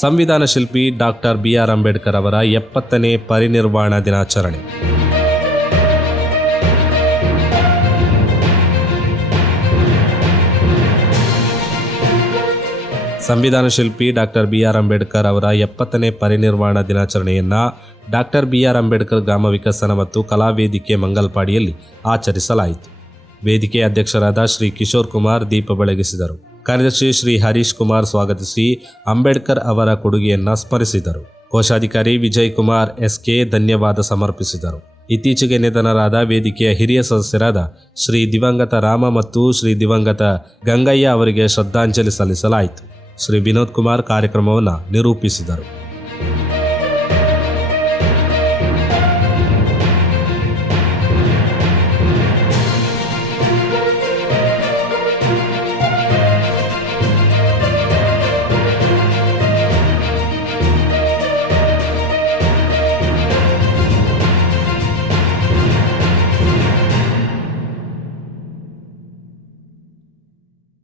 ಸಂವಿಧಾನ ಶಿಲ್ಪಿ doctor BR Ambedkar ಅವರ 70ನೇ ಪರಿನಿರ್ವಾಣ ದಿನಾಚರಣೆ. ಸಂವಿಧಾನ ಶಿಲ್ಪಿ ಡಾಕ್ಟರ್ BR ಅಂಬೇಡ್ಕರ್ ಅವರ 70ನೇ ಪರಿನಿರ್ವಾಣ ದಿನಾಚರಣೆಯನ್ನು ಡಾಕ್ಟರ್ BR ಅಂಬೇಡ್ಕರ್ ಗ್ರಾಮ ವಿಕಸನ ಮತ್ತು ಕಲಾ ವೇದಿಕೆ ಮಂಗಲ್ಪಾಡಿಯಲ್ಲಿ ಆಚರಿಸಲಾಯಿತು. ವೇದಿಕೆ ಅಧ್ಯಕ್ಷರಾದ ಶ್ರೀ ಕಿಶೋರ್ ಕುಮಾರ್ ದೀಪ ಬೆಳಗಿಸಿದರು. ಕಾರ್ಯದರ್ಶಿ ಶ್ರೀ ಹರೀಶ್ ಕುಮಾರ್ ಸ್ವಾಗತಿಸಿ ಅಂಬೇಡ್ಕರ್ ಅವರ ಕೊಡುಗೆಯನ್ನು ಸ್ಮರಿಸಿದರು. ಕೋಶಾಧಿಕಾರಿ ವಿಜಯ್ ಕುಮಾರ್ SK ಧನ್ಯವಾದ ಸಮರ್ಪಿಸಿದರು. ಇತ್ತೀಚೆಗೆ ನಿಧನರಾದ ವೇದಿಕೆಯ ಹಿರಿಯ ಸದಸ್ಯರಾದ ಶ್ರೀ ದಿವಂಗತ ರಾಮ ಮತ್ತು ಶ್ರೀ ದಿವಂಗತ ಗಂಗಯ್ಯ ಅವರಿಗೆ ಶ್ರದ್ಧಾಂಜಲಿ ಸಲ್ಲಿಸಲಾಯಿತು. ಶ್ರೀ ವಿನೋದ್ ಕುಮಾರ್ ಕಾರ್ಯಕ್ರಮವನ್ನು ನಿರೂಪಿಸಿದರು.